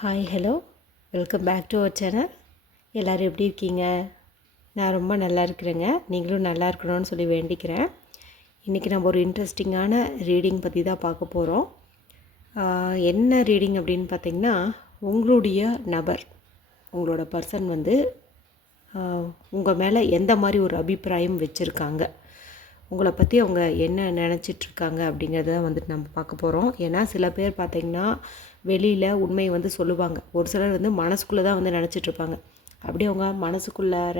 Hi hello welcome back to our channel. எல்லோரும் எப்படி இருக்கீங்க? நான் ரொம்ப நல்லா இருக்கிறேங்க. நீங்களும் நல்லா இருக்கணும்னு சொல்லி வேண்டிக்கிறேன். இன்றைக்கி நம்ம ஒரு இன்ட்ரெஸ்டிங்கான ரீடிங் பற்றி தான் பார்க்க போகிறோம். என்ன ரீடிங் அப்படின்னு பார்த்திங்கன்னா, உங்களுடைய நபர், உங்களோட பர்சன் வந்து உங்கள் மேலே எந்த மாதிரி ஒரு அபிப்பிராயம் வச்சுருக்காங்க, உங்களை பற்றி அவங்க என்ன நினச்சிட்ருக்காங்க அப்படிங்கிறத வந்துட்டு நம்ம பார்க்க போகிறோம். ஏன்னா சில பேர் பார்த்திங்கன்னா வெளியில் உண்மையை வந்து சொல்லுவாங்க, ஒரு சிலர் வந்து மனசுக்குள்ளே தான் வந்து நினச்சிட்ருப்பாங்க. அப்படி அவங்க மனசுக்குள்ளார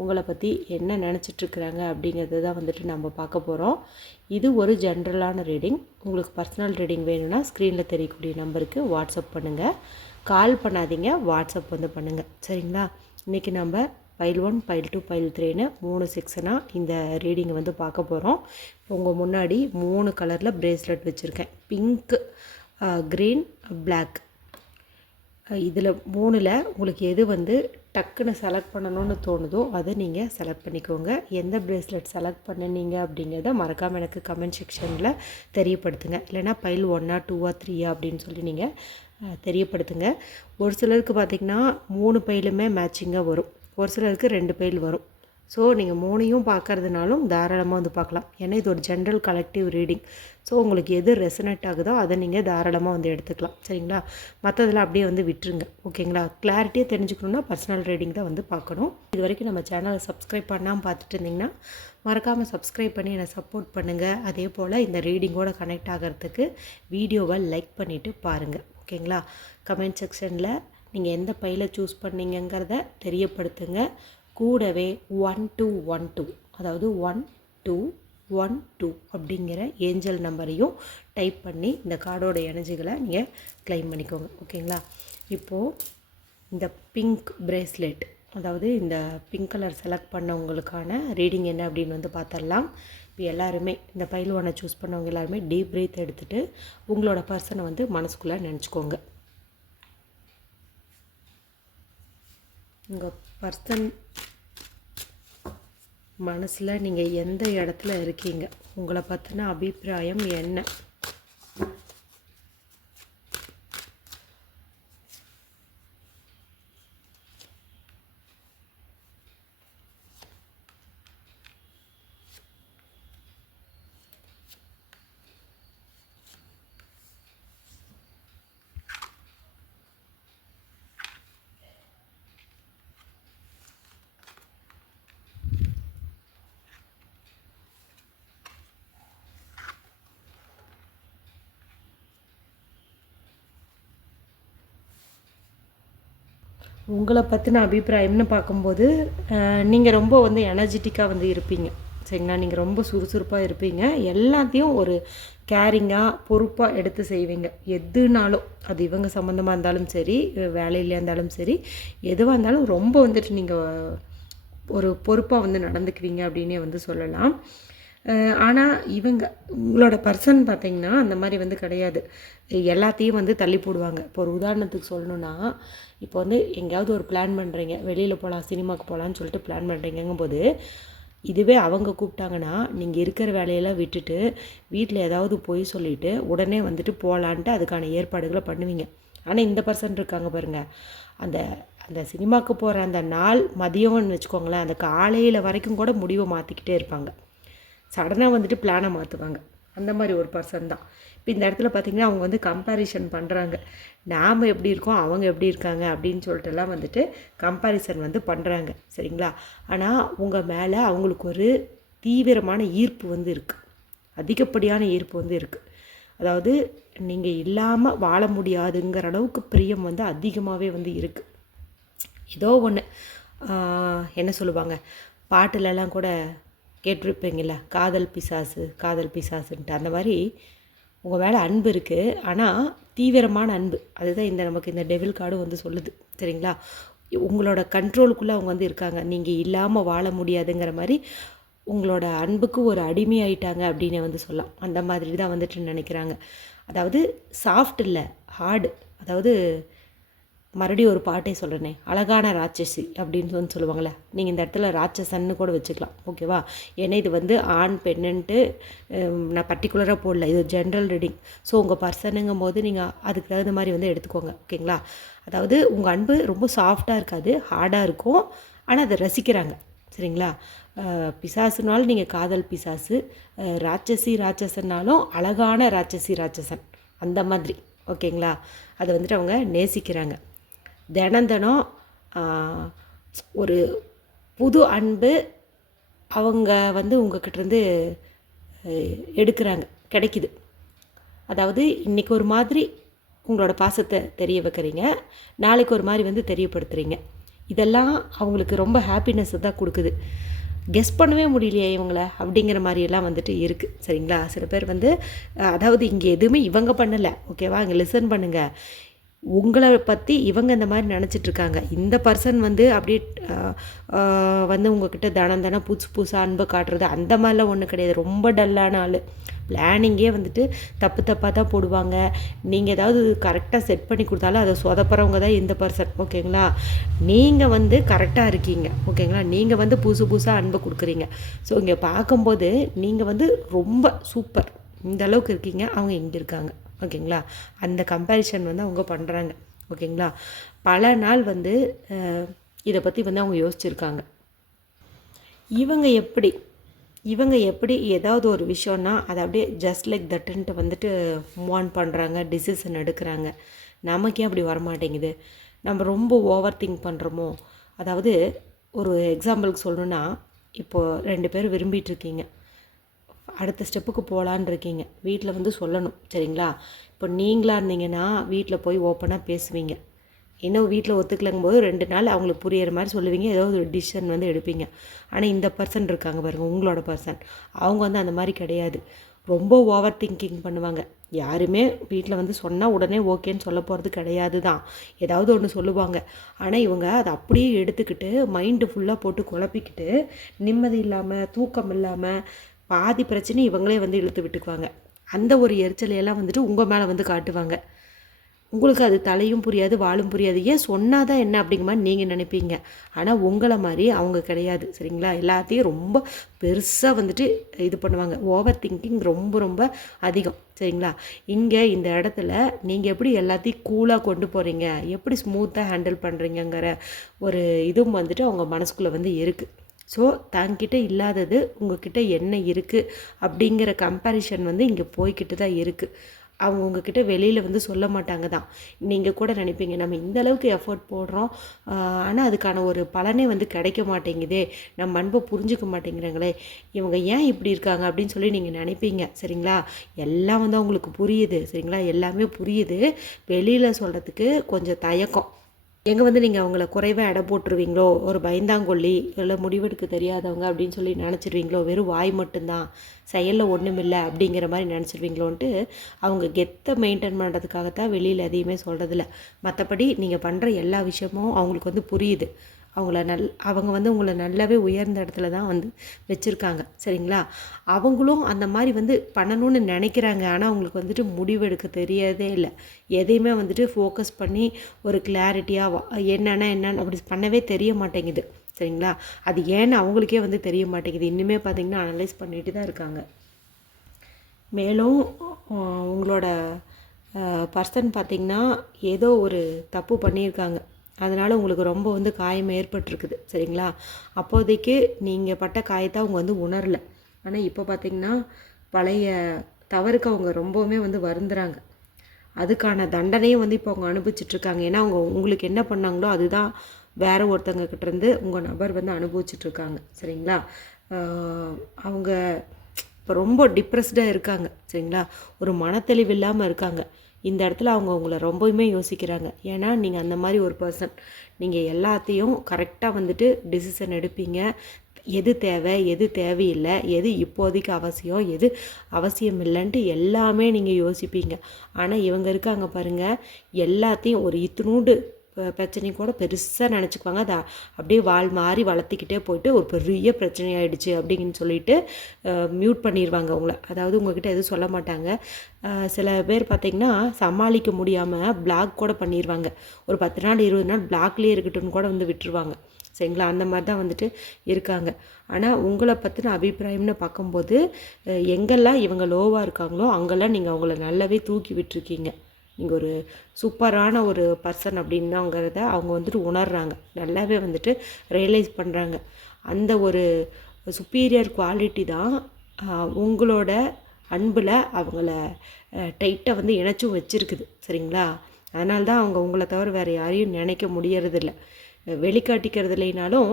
உங்களை பற்றி என்ன நினச்சிட்ருக்குறாங்க அப்படிங்கிறது தான் வந்துட்டு நம்ம பார்க்க போகிறோம். இது ஒரு ஜென்ரலான ரீடிங். உங்களுக்கு பர்சனல் ரீடிங் வேணும்னா ஸ்க்ரீனில் தெரியக்கூடிய நம்பருக்கு வாட்ஸ்அப் பண்ணுங்கள். கால் பண்ணாதீங்க, வாட்ஸ்அப் வந்து பண்ணுங்கள், சரிங்களா? இன்றைக்கி நம்ம ஃபைல் 1, ஃபைல் 2, ஃபைல் 3ன்னு 3 செக்ஷனாக இந்த ரீடிங்கை வந்து பார்க்க போகிறோம். உங்கள் முன்னாடி 3 கலரில் ப்ரேஸ்லெட் வச்சுருக்கேன். Pink, green, black. இதில் 3ல் உங்களுக்கு எது வந்து டக்குன்னு செலக்ட் பண்ணணும்னு தோணுதோ அதை நீங்கள் செலக்ட் பண்ணிக்கோங்க. எந்த ப்ரேஸ்லெட் செலக்ட் பண்ணினீங்க அப்படிங்கிறத மறக்காமல் எனக்கு கமெண்ட் செக்ஷனில் தெரியப்படுத்துங்க. இல்லைனா ஃபைல் 1, 2, 3 அப்படின்னு சொல்லி நீங்கள் தெரியப்படுத்துங்க. ஒரு சிலருக்கு பார்த்திங்கன்னா 3 ஃபைலுமே மேட்சிங்காக வரும், ஒரு சிலருக்கு 2 ஃபைல் வரும். ஸோ நீங்கள் 3ஐயும் பார்க்குறதுனாலும் தாராளமாக வந்து பார்க்கலாம். ஏன்னா இது ஒரு ஜென்ரல் கலெக்டிவ் ரீடிங். ஸோ உங்களுக்கு எது ரெசனேட் ஆகுதோ அதை நீங்கள் தாராளமாக வந்து எடுத்துக்கலாம், சரிங்களா? மற்றதெல்லாம் அப்படியே வந்து விட்டுருங்க, ஓகேங்களா? கிளாரிட்டியாக தெரிஞ்சுக்கணுன்னா பர்சனல் ரீடிங் தான் வந்து பார்க்கணும். இது வரைக்கும் நம்ம சேனலை சப்ஸ்கிரைப் பண்ணாமல் பார்த்துட்டு இருந்திங்கன்னா மறக்காமல் சப்ஸ்கிரைப் பண்ணி என்னை சப்போர்ட் பண்ணுங்கள். அதே போல் இந்த ரீடிங்கோடு கனெக்ட் ஆகிறதுக்கு வீடியோவை லைக் பண்ணிவிட்டு பாருங்கள், ஓகேங்களா? கமெண்ட் செக்ஷனில் நீங்கள் எந்த பையில சூஸ் பண்ணீங்கிறத தெரியப்படுத்துங்க. கூடவே 1212, அதாவது 1212 அப்படிங்கிற ஏஞ்சல் நம்பரையும் டைப் பண்ணி இந்த கார்டோட எனர்ஜிகளை நீங்கள் கிளைம் பண்ணிக்கோங்க, ஓகேங்களா? இப்போது இந்த பிங்க் ப்ரேஸ்லெட், அதாவது இந்த பிங்க் கலர் செலக்ட் பண்ணவங்களுக்கான ரீடிங் என்ன அப்படின்னு வந்து பார்த்துடலாம். இப்போ எல்லாருமே இந்த ஃபைல் 1 சூஸ் பண்ணவங்க எல்லாருமே டீப் பிரீத் எடுத்துகிட்டு உங்களோட பர்சனை வந்து மனசுக்குள்ளே நினச்சிக்கோங்க. உங்கள் பர்சன் மனசில் நீங்கள் எந்த இடத்துல இருக்கீங்க, உங்களை பற்றின அபிப்பிராயம் என்ன? உங்களை பற்றின அபிப்பிராயம்னு பார்க்கும்போது நீங்கள் ரொம்ப வந்து எனர்ஜெட்டிக்காக வந்து இருப்பீங்க, சரிங்களா? நீங்கள் ரொம்ப சுறுசுறுப்பாக இருப்பீங்க. எல்லாத்தையும் ஒரு கேரிங்காக பொறுப்பாக எடுத்து செய்வீங்க. எதுனாலும் அது இவங்க சம்மந்தமாக இருந்தாலும் சரி, வேலையிலே இருந்தாலும் சரி, எதுவாக இருந்தாலும் ரொம்ப வந்துட்டு நீங்கள் ஒரு பொறுப்பாக வந்து நடந்துக்குவீங்க அப்படின்னே வந்து சொல்லலாம். ஆனால் இவங்க உங்களோட பர்சன் பார்த்திங்கன்னா அந்த மாதிரி வந்து கிடையாது. எல்லாத்தையும் வந்து தள்ளி போடுவாங்க. இப்போ ஒரு உதாரணத்துக்கு சொல்லணுன்னா, இப்போ வந்து எங்கேயாவது ஒரு பிளான் பண்ணுறீங்க, வெளியில் போகலாம், சினிமாவுக்கு போகலான்னு சொல்லிட்டு பிளான் பண்ணுறீங்கும்போது, இதுவே அவங்க கூப்பிட்டாங்கன்னா நீங்கள் இருக்கிற வேலையெல்லாம் விட்டுட்டு வீட்டில் ஏதாவது போய் சொல்லிவிட்டு உடனே வந்துட்டு போகலான்ட்டு அதுக்கான ஏற்பாடுகளை பண்ணுவீங்க. ஆனால் இந்த பர்சன் இருக்காங்க பாருங்கள், அந்த அந்த சினிமாவுக்கு போகிற அந்த நாள் மதியம்னு வச்சுக்கோங்களேன், அந்த காலையில் வரைக்கும் கூட முடிவை மாற்றிக்கிட்டே இருப்பாங்க. சடனாக வந்துட்டு பிளானை மாற்றுவாங்க. அந்த மாதிரி ஒரு பர்சன் தான். இப்போ இந்த இடத்துல பார்த்திங்கன்னா அவங்க வந்து கம்பேரிஷன் பண்ணுறாங்க. நாம் எப்படி இருக்கோம், அவங்க எப்படி இருக்காங்க அப்படின்னு சொல்லிட்டுலாம் வந்துட்டு கம்பேரிசன் வந்து பண்ணுறாங்க, சரிங்களா? ஆனால் உங்கள் மேலே அவங்களுக்கு ஒரு தீவிரமான ஈர்ப்பு வந்து இருக்குது, அதிகப்படியான ஈர்ப்பு வந்து இருக்குது. அதாவது நீங்கள் இல்லாமல் வாழ முடியாதுங்கிற அளவுக்கு பிரியம் வந்து அதிகமாகவே வந்து இருக்குது. ஏதோ ஒன்று என்ன சொல்லுவாங்க, பாட்டுலலாம் கூட கேட்டிருப்பீங்களா, காதல் பிசாசு காதல் பிசாசுன்ட்டு. அந்த மாதிரி உங்கள் மேலே அன்பு இருக்குது, ஆனால் தீவிரமான அன்பு. அதுதான் நமக்கு இந்த டெவில் கார்டும் வந்து சொல்லுது, சரிங்களா? உங்களோட கண்ட்ரோலுக்குள்ளே அவங்க வந்து இருக்காங்க. நீங்கள் இல்லாமல் வாழ முடியாதுங்கிற மாதிரி உங்களோட அன்புக்கு ஒரு அடிமையாயிட்டாங்க அப்படின்னு வந்து சொல்லலாம். அந்த மாதிரி தான் வந்துட்டு நினைக்கிறாங்க. அதாவது சாஃப்ட் இல்லை, ஹார்டு. அதாவது மறுபடியும் ஒரு பாட்டே சொல்கிறேனே, அழகான ராட்சசி அப்படின்னு சொல்லுவாங்களே, நீங்கள் இந்த இடத்துல ராட்சசன்னு கூட வச்சுக்கலாம். ஓகேவா? ஏன்னா இது வந்து ஆண் பெண்ணுன்ட்டு நான் பர்டிகுலராக போடல, இது ஜென்ரல் ரீடிங். ஸோ உங்கள் பர்சனுங்கும் போது நீங்கள் அதுக்கு தகுந்த மாதிரி வந்து எடுத்துக்கோங்க. ஓகேங்களா? அதாவது உங்கள் அன்பு ரொம்ப சாஃப்டாக இருக்காது, ஹார்டாக இருக்கும். ஆனால் அதை ரசிக்கிறாங்க. சரிங்களா? பிசாசுனாலும் நீங்கள் காதல் பிசாசு, ராட்சசன்னாலும் அழகான ராட்சசன் அந்த மாதிரி. ஓகேங்களா? அதை வந்துட்டு அவங்க நேசிக்கிறாங்க. தினம் ஒரு புது அன்பு அவங்க வந்து உங்ககிட்டேருந்து எடுக்கிறாங்க, கிடைக்குது. அதாவது இன்றைக்கி ஒரு மாதிரி உங்களோட பாசத்தை தெரிய வைக்கிறீங்க, நாளைக்கு ஒரு மாதிரி வந்து தெரியப்படுத்துகிறீங்க. இதெல்லாம் அவங்களுக்கு ரொம்ப ஹாப்பினஸ் தான் கொடுக்குது. கெஸ் பண்ணவே முடியலையே இவங்கள அப்படிங்கிற மாதிரியெல்லாம் வந்துட்டு இருக்குது. சரிங்களா? சில பேர் வந்து அதாவது இங்கே எதுவுமே இவங்க பண்ணலை. ஓகேவா? இங்கே லிசன் பண்ணுங்கள். உங்களை பற்றி இவங்க இந்த மாதிரி நினச்சிட்ருக்காங்க. இந்த பர்சன் வந்து அப்படியே வந்து உங்கள்கிட்ட தினம் புதுசாக அன்பை காட்டுறது அந்த மாதிரிலாம் ஒன்றும் கிடையாது. ரொம்ப டல்லான ஆள். பிளானிங்கே வந்துட்டு தப்பாக தான் போடுவாங்க. நீங்கள் ஏதாவது கரெக்டாக செட் பண்ணி கொடுத்தாலும் அதை சொதப்புறவங்க தான் இந்த பர்சன். ஓகேங்களா? நீங்கள் வந்து கரெக்டாக இருக்கீங்க. ஓகேங்களா? நீங்கள் வந்து புதுசாக அன்பை கொடுக்குறீங்க. ஸோ இங்கே பார்க்கும்போது நீங்கள் வந்து ரொம்ப சூப்பர், இந்த அளவுக்கு இருக்கீங்க, அவங்க இங்கே இருக்காங்க. ஓகேங்களா? அந்த கம்பேரிஷன் வந்து அவங்க பண்ணுறாங்க. ஓகேங்களா? பல நாள் வந்து இதை பற்றி வந்து அவங்க யோசிச்சுருக்காங்க. இவங்க எப்படி ஏதாவது ஒரு விஷயம்னா அதை அப்படியே ஜஸ்ட் லைக் தட்டுன்ட்டு வந்துட்டு மூவ் ஆன் பண்ணுறாங்க, டிசிஷன் எடுக்கிறாங்க. நமக்கே அப்படி வரமாட்டேங்குது. நம்ம ரொம்ப ஓவர் திங்க் பண்ணுறோமோ? அதாவது ஒரு எக்ஸாம்பிளுக்கு சொல்லணுன்னா, இப்போது 2 பேர் விரும்பிகிட்ருக்கீங்க, அடுத்த ஸ்டெப்புக்கு போகலான் இருக்கீங்க. வீட்டில் வந்து சொல்லணும். சரிங்களா? இப்போ நீங்களாக இருந்தீங்கன்னா வீட்டில் போய் ஓப்பனாக பேசுவீங்க. இன்னும் வீட்டில் ஒத்துக்கலங்கும் போது 2 நாள் அவங்களுக்கு புரியிற மாதிரி சொல்லுவீங்க, ஏதோ ஒரு டிசிஷன் வந்து எடுப்பீங்க. ஆனால் இந்த பர்சன் இருக்காங்க பாருங்கள், உங்களோட பர்சன், அவங்க வந்து அந்த மாதிரி கிடையாது. ரொம்ப ஓவர் திங்கிங் பண்ணுவாங்க. யாருமே வீட்டில் வந்து சொன்னால் உடனே ஓகேன்னு சொல்ல போகிறது கிடையாது தான். ஏதாவது ஒன்று சொல்லுவாங்க. ஆனால் இவங்க அதை அப்படியே எடுத்துக்கிட்டு மைண்டு ஃபுல்லாக போட்டு குழப்பிக்கிட்டு நிம்மதி இல்லாமல், தூக்கம் இல்லாமல், பாதி பிரச்சனை இவங்களே வந்து இழுத்து விட்டுக்குவாங்க. அந்த ஒரு எரிச்சலையெல்லாம் வந்துட்டு உங்கள் மேலே வந்து காட்டுவாங்க. உங்களுக்கு அது தலையும் புரியாது, வாலும் புரியாது. ஏன் சொன்னால் தான் என்ன அப்படிங்கிற மாதிரி நீங்கள் நினைப்பீங்க. ஆனால் உங்களை மாதிரி அவங்க கிடையாது. சரிங்களா? எல்லாத்தையும் ரொம்ப பெருசாக வந்துட்டு இது பண்ணுவாங்க. ஓவர் திங்கிங் ரொம்ப அதிகம். சரிங்களா? இங்கே இந்த இடத்துல நீங்கள் எப்படி எல்லாத்தையும் கூலாக கொண்டு போகிறீங்க, எப்படி ஸ்மூத்தாக ஹேண்டில் பண்ணுறீங்கங்கிற ஒரு இதுவும் வந்துட்டு அவங்க மனசுக்குள்ளே வந்து இருக்குது. ஸோ தங்கிட்ட இல்லாதது உங்ககிட்ட என்ன இருக்குது அப்படிங்கிற கம்பேரிஷன் வந்து இங்கே போய்கிட்டு தான் இருக்குது. அவங்க உங்ககிட்ட வெளியில் வந்து சொல்ல மாட்டாங்க தான். நீங்கள் கூட நினைப்பீங்க, நம்ம இந்த அளவுக்கு எஃபர்ட் போடுறோம், ஆனால் அதுக்கான ஒரு பலனே வந்து கிடைக்க மாட்டேங்குதே, நம்ம அன்பை புரிஞ்சிக்க மாட்டேங்கிறாங்களே, இவங்க ஏன் இப்படி இருக்காங்க அப்படின்னு சொல்லி நீங்கள் நினைப்பீங்க. சரிங்களா? எல்லாம் வந்து அவங்களுக்கு புரியுது. சரிங்களா? எல்லாமே புரியுது. வெளியில் சொல்கிறதுக்கு கொஞ்சம் தயக்கம். எங்கே வந்து நீங்கள் அவங்கள குறைவாக எடை போட்டுருவீங்களோ, ஒரு பயந்தாங்கொல்லி, இல்லை முடிவெடுக்க தெரியாதவங்க அப்படின்னு சொல்லி நினச்சிருவீங்களோ, வெறும் வாய் மட்டும்தான், செயலில் ஒன்றுமில்லை அப்படிங்கிற மாதிரி நினச்சிருவீங்களோன்ட்டு அவங்க கெத்தை மெயின்டைன் பண்ணுறதுக்காகத்தான் வெளியில் எதையுமே சொல்கிறதில்ல. மற்றபடி நீங்கள் பண்ணுற எல்லா விஷயமும் அவங்களுக்கு வந்து புரியுது. அவங்க வந்து உங்களை நல்லாவே உயர்ந்த இடத்துல தான் வந்து வச்சுருக்காங்க. சரிங்களா? அவங்களும் அந்த மாதிரி வந்து பண்ணணும்னு நினைக்கிறாங்க. ஆனால் அவங்களுக்கு வந்துட்டு முடிவெடுக்க தெரியறதே இல்லை. எதையுமே வந்துட்டு ஃபோக்கஸ் பண்ணி ஒரு கிளாரிட்டியாக என்னென்னு அப்படி பண்ணவே தெரிய மாட்டேங்குது. சரிங்களா? அது ஏன்னு அவங்களுக்கே வந்து தெரிய மாட்டேங்குது. இன்னுமே பார்த்திங்கன்னா அனலைஸ் பண்ணிட்டு தான் இருக்காங்க. மேலும் உங்களோட பர்சன் பார்த்திங்கன்னா ஏதோ ஒரு தப்பு பண்ணியிருக்காங்க. அதனால் உங்களுக்கு ரொம்ப வந்து காயம் ஏற்பட்டிருக்குது. சரிங்களா? அப்போதைக்கு நீங்கள் பட்ட காயத்தை அவங்க வந்து உணரலை. ஆனால் இப்போ பார்த்திங்கன்னா பழைய தவறுக்கு அவங்க ரொம்பவுமே வந்து வருந்துறாங்க. அதுக்கான தண்டனையும் வந்து இப்போ அவங்க அனுபவிச்சிட்ருக்காங்க. ஏன்னா அவங்க உங்களுக்கு என்ன பண்ணாங்களோ அதுதான் வேறு ஒருத்தங்க கிட்டேருந்து உங்கள் நபர் வந்து அனுபவிச்சிட்ருக்காங்க. சரிங்களா? அவங்க இப்போ ரொம்ப டிப்ரெஸ்டாக இருக்காங்க. சரிங்களா? ஒரு மனத்தெளிவு இல்லாமல் இருக்காங்க. இந்த இடத்துல அவங்க உங்களை ரொம்பவுமே யோசிக்கிறாங்க. ஏன்னா நீங்கள் அந்த மாதிரி ஒரு பர்சன். நீங்கள் எல்லாத்தையும் கரெக்டாக வந்துட்டு டிசிஷன் எடுப்பீங்க. எது தேவை, எது தேவையில்லை, எது இப்போதைக்கு அவசியம், எது அவசியம் இல்லைன்ட்டு எல்லாமே நீங்கள் யோசிப்பீங்க. ஆனால் இவங்க இருக்காங்க பாருங்கள், எல்லாத்தையும் ஒரு இத்தினூண்டு பிரச்சனையும் கூட பெருசாக நினச்சிக்குவாங்க. அதை அப்படியே வால் மாறி வளர்த்திக்கிட்டே போயிட்டு ஒரு பெரிய பிரச்சனையாயிடுச்சு அப்படின்னு சொல்லிட்டு மியூட் பண்ணிடுவாங்க அவங்கள. அதாவது உங்ககிட்ட எதுவும் சொல்ல மாட்டாங்க. சில பேர் பார்த்திங்கன்னா சமாளிக்க முடியாமல் பிளாக் கூட பண்ணிடுவாங்க. ஒரு 10 நாள் 20 நாள் பிளாக்லேயே இருக்கட்டும்னு கூட வந்து விட்டுருவாங்க. சரிங்களா? அந்த மாதிரி தான் வந்துட்டு இருக்காங்க. ஆனால் உங்களை பற்றின அபிப்பிராயம்னு பார்க்கும்போது எங்கெல்லாம் இவங்க லோவாக இருக்காங்களோ அங்கெல்லாம் நீங்கள் அவங்கள நல்லாவே தூக்கி விட்டுருக்கீங்க. நீங்கள் ஒரு சூப்பரான ஒரு பர்சன் அப்படின்னாங்கிறத அவங்க வந்துட்டு உணர்கிறாங்க. நல்லாவே வந்துட்டு ரியலைஸ் பண்ணுறாங்க. அந்த ஒரு சுப்பீரியர் குவாலிட்டி தான் உங்களோட அன்பில் அவங்கள டைட்டாக வந்து இணைச்சும் வச்சுருக்குது. சரிங்களா? அதனால தான் அவங்க உங்களை தவிர வேறு யாரையும் நினைக்க முடியறதில்ல. வெளிக்காட்டிக்கிறது இல்லைனாலும்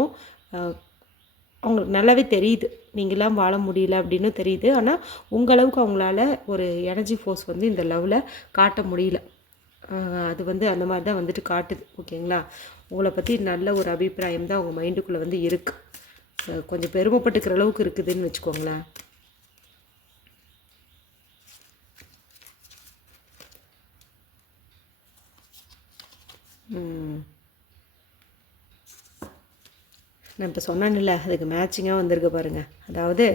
அவங்களுக்கு நல்லாவே தெரியுது நீங்களாம் வாழ முடியல அப்படின்னு தெரியுது. ஆனால் உங்களவுக்கு அவங்களால ஒரு எனர்ஜி ஃபோர்ஸ் வந்து இந்த லெவலில் காட்ட முடியல. அது வந்து அந்த மாதிரி தான் வந்துட்டு காட்டுது. ஓகேங்களா? உங்களை பற்றி நல்ல ஒரு அபிப்பிராயம் தான் அவங்க மைண்டுக்குள்ளே வந்து இருக்குது. கொஞ்சம் பெருமைப்பட்டுக்கிற அளவுக்கு இருக்குதுன்னு வச்சுக்கோங்களேன். நான் இப்போ சொன்னேன்ல, அதுக்கு மேட்சிங்காக வந்திருக்கு பாருங்கள். அதாவது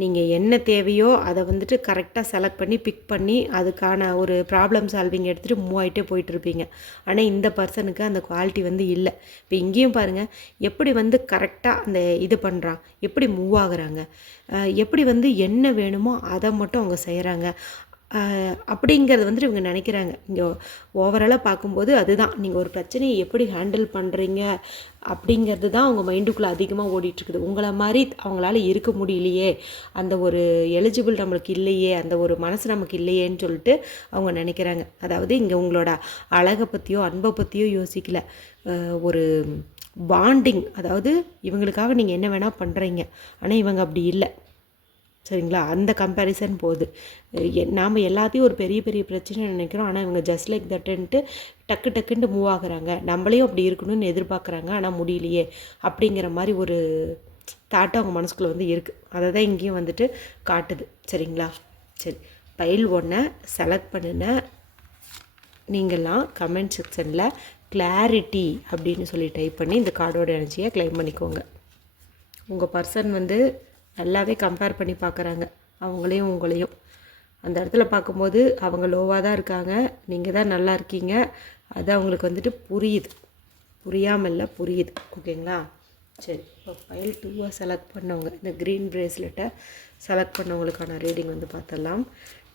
நீங்கள் என்ன தேவையோ அதை வந்துட்டு கரெக்டாக செலக்ட் பண்ணி பிக் பண்ணி அதுக்கான ஒரு ப்ராப்ளம் சால்விங் எடுத்துகிட்டு மூவ் ஆகிட்டே போயிட்டுருப்பீங்க. ஆனால் இந்த பர்சனுக்கு அந்த குவாலிட்டி வந்து இல்லை. இப்போ இங்கேயும் பாருங்கள், எப்படி வந்து கரெக்டாக அந்த இது பண்ணுறான், எப்படி மூவ் ஆகுறாங்க, எப்படி வந்து என்ன வேணுமோ அதை மட்டும் அவங்க செய்கிறாங்க அப்படிங்கிறது வந்துட்டு இவங்க நினைக்கிறாங்க. இங்கே ஓவராலாக பார்க்கும்போது அதுதான், நீங்கள் ஒரு பிரச்சனையை எப்படி ஹேண்டில் பண்ணுறீங்க அப்படிங்கிறது தான் அவங்க மைண்டுக்குள்ளே அதிகமாக ஓடிட்டுருக்குது. உங்களை மாதிரி அவங்களால இருக்க முடியலையே, அந்த ஒரு எலிஜிபிள் நம்மளுக்கு இல்லையே, அந்த ஒரு மனசு நமக்கு இல்லையேன்னு சொல்லிட்டு அவங்க நினைக்கிறாங்க. அதாவது இங்கே உங்களோட அழகை பற்றியோ அன்பை பற்றியோ யோசிக்கல, ஒரு பாண்டிங். அதாவது இவங்களுக்காக நீங்கள் என்ன வேணால் பண்ணுறீங்க, ஆனால் இவங்க அப்படி இல்லை. சரிங்களா? அந்த கம்பேரிசன் போகுது. நாம் எல்லாத்தையும் ஒரு பெரிய பெரிய பிரச்சனை நினைக்கிறோம், ஆனால் இவங்க ஜஸ்ட் லைக் தட்டுன்ட்டு டக்குன்ட்டு மூவ் ஆகுறாங்க. நம்மளையும் அப்படி இருக்கணும்னு எதிர்பார்க்குறாங்க, ஆனால் முடியலையே அப்படிங்கிற மாதிரி ஒரு தாட்டம் அவங்க மனசுக்குள்ளே வந்து இருக்குது. அதை தான் இங்கேயும் வந்துட்டு காட்டுது. சரிங்களா? சரி, பைல் 1 செலக்ட் பண்ணின நீங்கள்லாம் கமெண்ட் செக்ஷனில் கிளாரிட்டி அப்படின்னு சொல்லி டைப் பண்ணி இந்த கார்டோட எனர்ஜியை கிளைம் பண்ணிக்கோங்க. உங்கள் பர்சன் வந்து நல்லாவே கம்பேர் பண்ணி பார்க்குறாங்க அவங்களையும் உங்களையும். அந்த இடத்துல பார்க்கும்போது அவங்க லோவாக தான் இருக்காங்க, நீங்கள் தான் நல்லா இருக்கீங்க. அது அவங்களுக்கு வந்துட்டு புரியுது, புரியாமல் இல்லை, புரியுது. ஓகேங்களா? சரி, இப்போ ஃபைல் 2 செலக்ட் பண்ணவங்க, இந்த க்ரீன் ப்ரேஸ்லெட்டை செலக்ட் பண்ணவங்களுக்கான ரீடிங் வந்து பார்த்துடலாம்.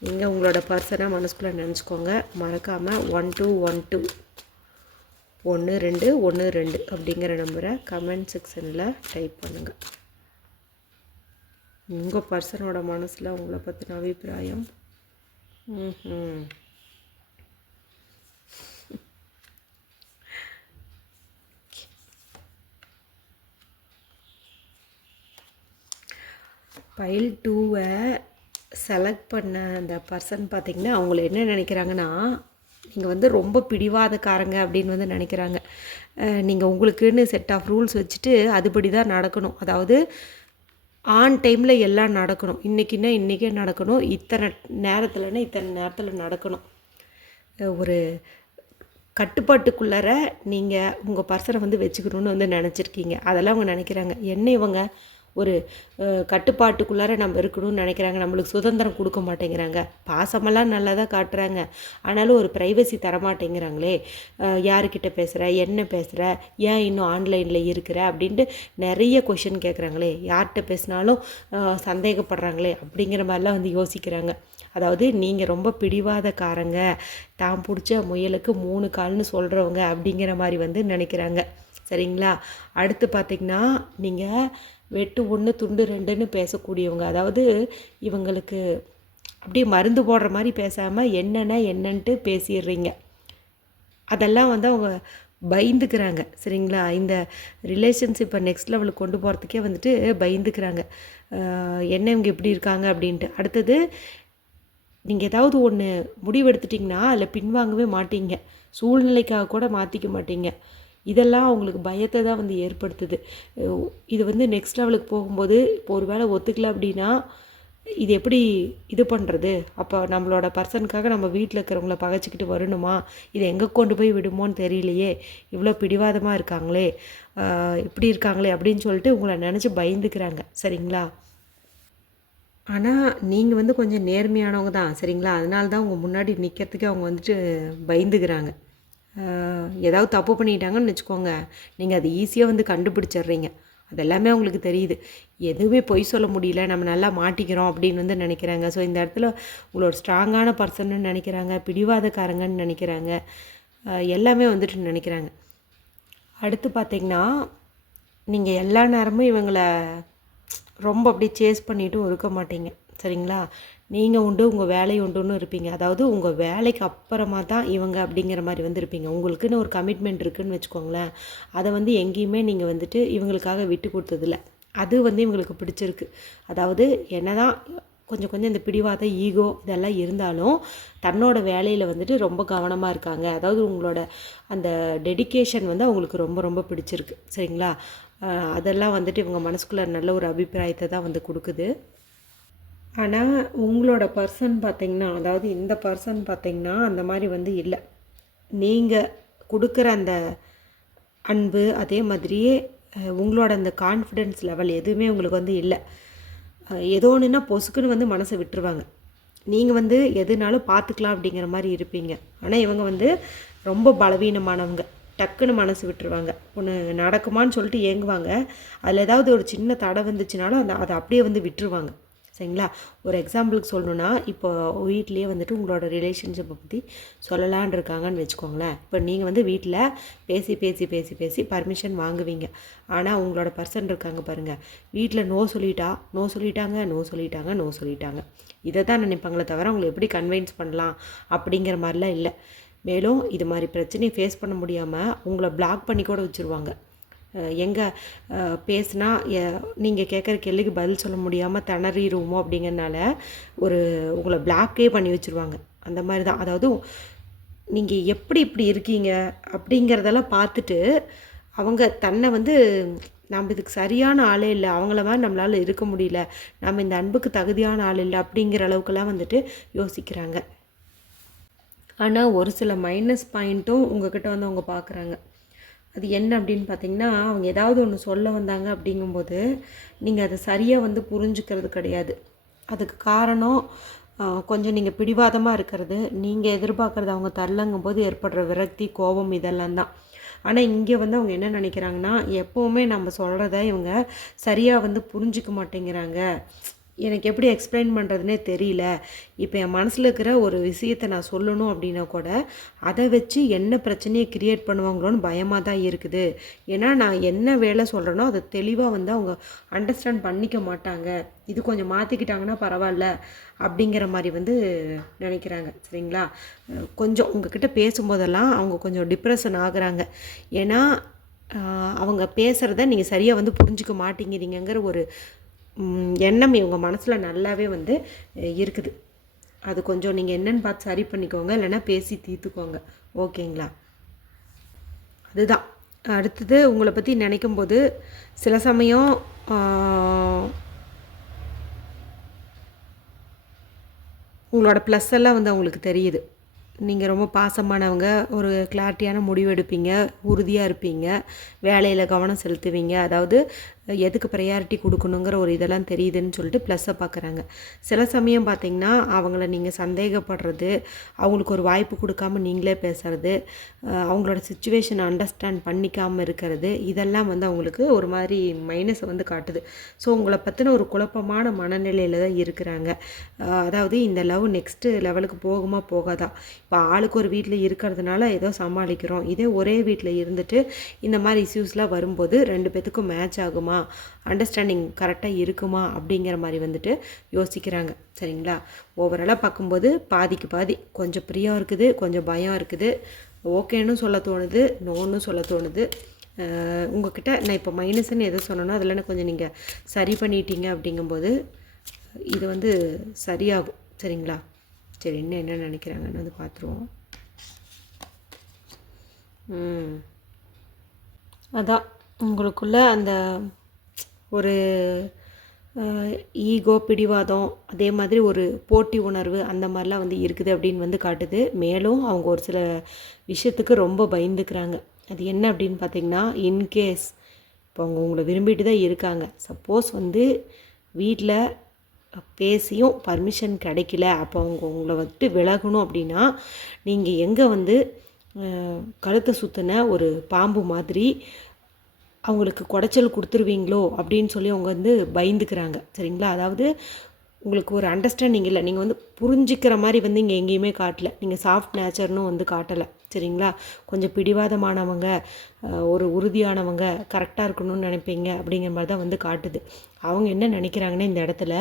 நீங்கள் உங்களோட பர்சனை மனசுக்குள்ளே நினச்சிக்கோங்க. மறக்காமல் 1212 1212 அப்படிங்கிற நம்பரை கமெண்ட் செக்ஷனில் டைப் பண்ணுங்கள். உங்கள் பர்சனோட மனசில் உங்களை பற்றின அபிப்பிராயம். ஃபைல் 2 செலக்ட் பண்ண அந்த பர்சன் பார்த்திங்கன்னா அவங்கள என்ன நினைக்கிறாங்கன்னா, நீங்கள் வந்து ரொம்ப பிடிவாதக்காரங்க அப்படின்னு வந்து நினைக்கிறாங்க. நீங்கள் உங்களுக்குன்னு செட் ஆஃப் ரூல்ஸ் வச்சுட்டு அதுபடி தான் நடக்கணும். அதாவது ஆன் டைமில் எல்லாம் நடக்கணும். இன்றைக்கின்னா இன்றைக்கே நடக்கணும், இத்தனை நேரத்தில்னா இத்தனை நேரத்தில் நடக்கணும். ஒரு கட்டுப்பாட்டுக்குள்ளார நீங்கள் உங்கள் பர்சனை வந்து வச்சுக்கணுன்னு வந்து நினச்சிருக்கீங்க. அதெல்லாம் அவங்க நினைக்கிறாங்க. என்ன இவங்க ஒரு கட்டுப்பாட்டுக்குள்ளார நம்ம இருக்கணும்னு நினைக்கிறாங்க, நம்மளுக்கு சுதந்திரம் கொடுக்க மாட்டேங்கிறாங்க. பாசமெல்லாம் நல்லா தான் காட்டுறாங்க, ஆனாலும் ஒரு ப்ரைவசி தரமாட்டேங்கிறாங்களே. யாருக்கிட்ட பேசுகிற, என்ன பேசுகிற, ஏன் இன்னும் ஆன்லைனில் இருக்கிற அப்படின்ட்டு நிறைய கொஷின் கேட்குறாங்களே. யார்கிட்ட பேசினாலும் சந்தேகப்படுறாங்களே அப்படிங்கிற மாதிரிலாம் வந்து யோசிக்கிறாங்க. அதாவது நீங்கள் ரொம்ப பிடிவாதக்காரங்க, தான் பிடிச்ச முயலுக்கு 3 கால்னு சொல்கிறவங்க அப்படிங்கிற மாதிரி வந்து நினைக்கிறாங்க. சரிங்களா? அடுத்து பார்த்திங்கன்னா, நீங்கள் வெட்டு 1 துண்டு 2ன்னு பேசக்கூடியவங்க. அதாவது இவங்களுக்கு அப்படியே மருந்து போடுற மாதிரி பேசாமல் என்னன்ட்டு பேசிடுறீங்க. அதெல்லாம் வந்து அவங்க பயந்துக்கிறாங்க. சரிங்களா? இந்த ரிலேஷன்ஷிப்பை நெக்ஸ்ட் லெவலுக்கு கொண்டு போகிறதுக்கே வந்துட்டு பயந்துக்கிறாங்க. என்ன இவங்க இப்படி இருக்காங்க அப்படின்ட்டு. அடுத்தது, நீங்கள் ஏதாவது ஒன்று முடிவெடுத்துட்டிங்கன்னா அதில் பின்வாங்கவே மாட்டீங்க, சூழ்நிலைக்காக கூட மாற்றிக்க மாட்டீங்க. இதெல்லாம் அவங்களுக்கு பயத்தை தான் வந்து ஏற்படுத்துது. இது வந்து நெக்ஸ்ட் லெவலுக்கு போகும்போது இப்போ ஒரு வேளை ஒத்துக்கல அப்படின்னா இது எப்படி இது பண்ணுறது? அப்போ நம்மளோட பர்சனுக்காக நம்ம வீட்டில் இருக்கிறவங்கள பகைச்சிக்கிட்டு வரணுமா? இது எங்கே கொண்டு போய் விடுமோன்னு தெரியலையே, இவ்வளோ பிடிவாதமாக இருக்காங்களே, இப்படி இருக்காங்களே அப்படின்னு சொல்லிட்டு உங்களை நினச்சி பயந்துக்கிறாங்க. சரிங்களா? ஆனால் நீங்கள் வந்து கொஞ்சம் நேர்மையானவங்க தான். சரிங்களா? அதனால தான் உங்கள் முன்னாடி நிற்கிறதுக்கே அவங்க வந்துட்டு பயந்துக்கிறாங்க. ஏதாவது தப்பு பண்ணிட்டாங்கன்னு வச்சுக்கோங்க, நீங்கள் அது ஈஸியாக வந்து கண்டுபிடிச்சிட்றீங்க. அது எல்லாமே அவங்களுக்கு தெரியுது. எதுவுமே பொய் சொல்ல முடியல, நம்ம நல்லா மாட்டிக்கிறோம் அப்படின்னு வந்து நினைக்கிறாங்க. ஸோ இந்த இடத்துல உங்களோட ஸ்ட்ராங்கான பர்சன்னு நினைக்கிறாங்க, பிடிவாதக்காரங்கன்னு நினைக்கிறாங்க, எல்லாமே வந்துட்டு நினைக்கிறாங்க. அடுத்து பார்த்திங்கன்னா, நீங்கள் எல்லா நேரமும் இவங்கள ரொம்ப அப்படியே சேஸ் பண்ணிவிட்டு இருக்க மாட்டீங்க. சரிங்களா? நீங்கள் உண்டு, உங்கள் வேலை உண்டுன்னு இருப்பீங்க. அதாவது உங்கள் வேலைக்கு அப்புறமா தான் இவங்க அப்படிங்கிற மாதிரி வந்து இருப்பீங்க. உங்களுக்குன்னு ஒரு கமிட்மெண்ட் இருக்குதுன்னு வச்சுக்கோங்களேன். அதை வந்து எங்கேயுமே நீங்கள் வந்துட்டு இவங்களுக்காக விட்டு கொடுத்ததில்ல. அது வந்து இவங்களுக்கு பிடிச்சிருக்கு. அதாவது என்ன தான் கொஞ்சம் கொஞ்சம் இந்த பிடிவாத ஈகோ இதெல்லாம் இருந்தாலும் தன்னோட வேலையில் வந்துட்டு ரொம்ப கவனமாக இருக்காங்க. அதாவது உங்களோட அந்த டெடிக்கேஷன் வந்து அவங்களுக்கு ரொம்ப ரொம்ப பிடிச்சிருக்கு. சரிங்களா? அதெல்லாம் வந்துட்டு இவங்க மனசுக்குள்ளே நல்ல ஒரு அபிப்பிராயத்தை தான் வந்து கொடுக்குது. ஆனால் உங்களோட பர்சன் பார்த்திங்கன்னா, அதாவது இந்த பர்சன் பார்த்திங்கன்னா அந்த மாதிரி வந்து இல்லை. நீங்கள் கொடுக்குற அந்த அன்பு, அதே மாதிரியே உங்களோட அந்த கான்ஃபிடென்ஸ் லெவல் எதுவுமே உங்களுக்கு வந்து இல்லை. ஏதோ ஒன்றுனா பொசுக்குன்னு வந்து மனசை விட்டுருவாங்க. நீங்கள் வந்து எதுனாலும் பார்த்துக்கலாம் அப்படிங்கிற மாதிரி இருப்பீங்க. ஆனால் இவங்க வந்து ரொம்ப பலவீனமானவங்க. டக்குன்னு மனசு விட்டுருவாங்க. ஒன்று நடக்குமான்னு சொல்லிட்டு ஏங்குவாங்க. அதில் ஏதாவது ஒரு சின்ன தடை வந்துச்சுனாலும் அதை அப்படியே வந்து விட்டுருவாங்க. சரிங்களா? ஒரு எக்ஸாம்பிளுக்கு சொல்லணுன்னா, இப்போ வீட்லேயே வந்துட்டு உங்களோட ரிலேஷன்ஷிப்பை பற்றி சொல்லலான் இருக்காங்கன்னு வச்சுக்கோங்களேன். இப்போ நீங்கள் வந்து வீட்டில் பேசி பேசி பேசி பேசி பர்மிஷன் வாங்குவீங்க. ஆனால் உங்களோட பர்சன் இருக்காங்க பாருங்கள், வீட்டில் நோ சொல்லிட்டாங்க, நோ சொல்லிட்டாங்க. இதை தான் நினைப்பாங்களே தவிர அவங்களை எப்படி கன்வின்ஸ் பண்ணலாம் அப்படிங்கிற மாதிரிலாம் இல்லை. மேலும் இது மாதிரி பிரச்சனையை ஃபேஸ் பண்ண முடியாமல் உங்களை பிளாக் பண்ணி கூட வச்சுருவாங்க. எங்கே பேசுனா நீங்கள் கேட்குற கேள்விக்கு பதில் சொல்ல முடியாமல் திணறிடுவோமோ அப்படிங்கிறனால உங்களை பிளாக்கே பண்ணி வச்சுருவாங்க. அந்த மாதிரி தான். அதாவது நீங்கள் எப்படி இப்படி இருக்கீங்க அப்படிங்கிறதெல்லாம் பார்த்துட்டு அவங்க தன்னை வந்து நம்ம இதுக்கு சரியான ஆளே இல்லை, அவங்கள மாதிரி நம்மளால் இருக்க முடியல, நம்ம இந்த அன்புக்கு தகுதியான ஆள் இல்லை அப்படிங்கிற அளவுக்குலாம் வந்துட்டு யோசிக்கிறாங்க. ஆனால் ஒரு சில மைனஸ் பாயிண்ட்டும் உங்ககிட்ட வந்து அவங்க பார்க்குறாங்க. அது என்ன அப்படின்னு பார்த்தீங்கன்னா, அவங்க ஏதாவது ஒன்று சொல்ல வந்தாங்க அப்படிங்கும்போது நீங்கள் அதை சரியாக வந்து புரிஞ்சுக்கிறது கிடையாது. அதுக்கு காரணம் கொஞ்சம் நீங்கள் பிடிவாதமாக இருக்கிறது, நீங்கள் எதிர்பார்க்குறது அவங்க தரலங்கும்போது ஏற்படுற விரக்தி, கோபம் இதெல்லாம் தான். ஆனால் இங்கே வந்து அவங்க என்ன நினைக்கிறாங்கன்னா, எப்போவுமே நம்ம சொல்கிறத இவங்க சரியாக வந்து புரிஞ்சிக்க மாட்டேங்கிறாங்க, எனக்கு எப்படி எக்ஸ்பிளைன் பண்ணுறதுனே தெரியல. இப்போ என் மனசில் இருக்கிற ஒரு விஷயத்தை நான் சொல்லணும் அப்படின்னா கூட அதை வச்சு என்ன பிரச்சனையை க்ரியேட் பண்ணுவாங்களோன்னு பயமாக தான் இருக்குது. ஏன்னா நான் என்ன வேலை சொல்கிறேனோ அதை தெளிவாக வந்து அவங்க அண்டர்ஸ்டாண்ட் பண்ணிக்க மாட்டாங்க. இது கொஞ்சம் மாற்றிக்கிட்டாங்கன்னா பரவாயில்ல அப்படிங்கிற மாதிரி வந்து நினைக்கிறாங்க. சரிங்களா? கொஞ்சம் உங்ககிட்ட பேசும்போதெல்லாம் அவங்க கொஞ்சம் டிப்ரெஷன் ஆகுறாங்க. ஏன்னா அவங்க பேசுகிறத நீங்கள் சரியாக வந்து புரிஞ்சிக்க மாட்டேங்கிறீங்கிற ஒரு எண்ணம் இவங்க மனசில் நல்லாவே வந்து இருக்குது. அது கொஞ்சம் நீங்கள் என்னென்னு பார்த்து சரி பண்ணிக்கோங்க, இல்லைன்னா பேசி தீர்த்துக்கோங்க. ஓகேங்களா? அதுதான். அடுத்தது உங்களை பற்றி நினைக்கும்போது சில சமயம் உங்களோட ப்ளஸ் எல்லாம் வந்து அவங்களுக்கு தெரியுது. நீங்கள் ரொம்ப பாசமானவங்க, ஒரு கிளாரிட்டியான முடிவு எடுப்பீங்க, உறுதியாக இருப்பீங்க, வேலையில் கவனம் செலுத்துவீங்க. அதாவது எதுக்கு ப்ரையாரிட்டி கொடுக்கணுங்கிற ஒரு இதெல்லாம் தெரியுதுன்னு சொல்லிட்டு ப்ளஸ்ஸை பார்க்குறாங்க. சில சமயம் பார்த்திங்கன்னா அவங்கள நீங்கள் சந்தேகப்படுறது, அவங்களுக்கு ஒரு வாய்ப்பு கொடுக்காம நீங்களே பேசுகிறது, அவங்களோட சுச்சுவேஷனை அண்டர்ஸ்டாண்ட் பண்ணிக்காமல் இருக்கிறது, இதெல்லாம் வந்து அவங்களுக்கு ஒரு மாதிரி மைனஸை வந்து காட்டுது. ஸோ உங்களை பற்றின ஒரு குழப்பமான மனநிலையில் தான் இருக்கிறாங்க. அதாவது இந்த லவ் நெக்ஸ்ட்டு லெவலுக்கு போகுமா போகாதா? இப்போ ஆளுக்கு ஒரு வீட்டில் இருக்கிறதுனால ஏதோ சமாளிக்கிறோம், இதே ஒரே வீட்டில் இருந்துட்டு இந்த மாதிரி இஷ்யூஸ்லாம் வரும்போது 2 பேத்துக்கும் மேட்ச் ஆகுமா, அண்டர்ஸ்டாண்டிங் கரெக்டாக இருக்குமா அப்படிங்கிற மாதிரி வந்துட்டு யோசிக்கிறாங்க. சரிங்களா? ஓவராலாக பார்க்கும்போது பாதிக்கு பாதி, கொஞ்சம் பிரியம் இருக்குது, கொஞ்சம் பயம் இருக்குது, ஓகேன்னு சொல்ல தோணுது, நோன்னு சொல்ல தோணுது. உங்கள்கிட்ட நான் இப்போ மைனஸ்ன்னு எதை சொன்னேனோ அதில் கொஞ்சம் நீங்கள் சரி பண்ணிட்டீங்க அப்படிங்கும்போது இது வந்து சரியாகும். சரிங்களா? சரி, இன்னும் என்ன நினைக்கிறாங்கன்னு வந்து பார்த்துருவோம். அதான் உங்களுக்குள்ள அந்த ஒரு ஈகோ, பிடிவாதம், அதே மாதிரி ஒரு போட்டி உணர்வு அந்த மாதிரிலாம் வந்து இருக்குது அப்படின்னு வந்து காட்டுது. மேலும் அவங்க ஒரு சில விஷயத்துக்கு ரொம்ப பயந்துக்கிறாங்க. அது என்ன அப்படின்னு பார்த்திங்கன்னா, இன்கேஸ் இப்போ அவங்க உங்களை விரும்பிட்டு தான் இருக்காங்க. சப்போஸ் வந்து வீட்டில் பேசியும் பர்மிஷன் கிடைக்கல, அப்போ அவங்க உங்களை வந்துட்டு விலகணும் அப்படின்னா, நீங்கள் எங்கே வந்து கழுத்தை சுற்றின ஒரு பாம்பு மாதிரி அவங்களுக்கு குடைச்சல் கொடுத்துருவீங்களோ அப்படின்னு சொல்லி அவங்க வந்து பயந்துக்கிறாங்க. சரிங்களா? அதாவது உங்களுக்கு ஒரு அண்டர்ஸ்டாண்டிங் இல்லை. நீங்கள் வந்து புரிஞ்சிக்கிற மாதிரி வந்து இங்கே எங்கேயுமே காட்டலை. நீங்கள் சாஃப்ட் நேச்சர்னும் வந்து காட்டலை. சரிங்களா? கொஞ்சம் பிடிவாதமானவங்க, ஒரு உறுதியானவங்க, கரெக்டாக இருக்கணும்னு நினைப்பீங்க அப்படிங்கிற மாதிரி தான் வந்து காட்டுது. அவங்க என்ன நினைக்கிறாங்கன்னா, இந்த இடத்துல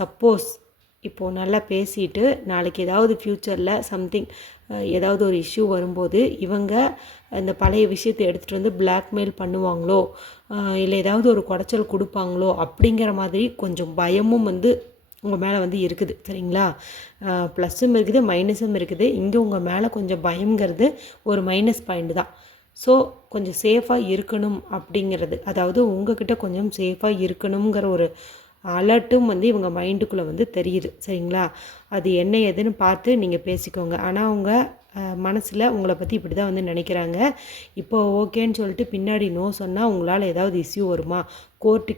சப்போஸ் இப்போது நல்லா பேசிட்டு நாளைக்கு ஏதாவது ஃப்யூச்சரில் சம்திங் ஏதாவது ஒரு இஷ்யூ வரும்போது இவங்க இந்த பழைய விஷயத்தை எடுத்துகிட்டு வந்து பிளாக்மெயில் பண்ணுவாங்களோ, இல்லை ஏதாவது ஒரு குடைச்சல் கொடுப்பாங்களோ அப்படிங்கிற மாதிரி கொஞ்சம் பயமும் வந்து உங்கள் மேலே வந்து இருக்குது. சரிங்களா? ப்ளஸ்ஸும் இருக்குது, மைனஸும் இருக்குது. இங்கே உங்கள் மேலே கொஞ்சம் பயங்கிறது ஒரு மைனஸ் பாயிண்ட் தான். ஸோ கொஞ்சம் சேஃபாக இருக்கணும் அப்படிங்கிறது, அதாவது உங்ககிட்ட கொஞ்சம் சேஃபாக இருக்கணுங்கிற ஒரு அலர்ட்டும் வந்து இவங்க மைண்டுக்குள்ளே வந்து தெரியுது. சரிங்களா? அது என்ன ஏதுன்னு பார்த்து நீங்கள் பேசிக்கோங்க. ஆனால் அவங்க மனசில் உங்களை பற்றி இப்படி தான் வந்து நினைக்கிறாங்க. இப்போ ஓகேன்னு சொல்லிட்டு பின்னாடி நோ சொன்னால் உங்களால் ஏதாவது இஷ்யூ வருமா, கோர்ட்டு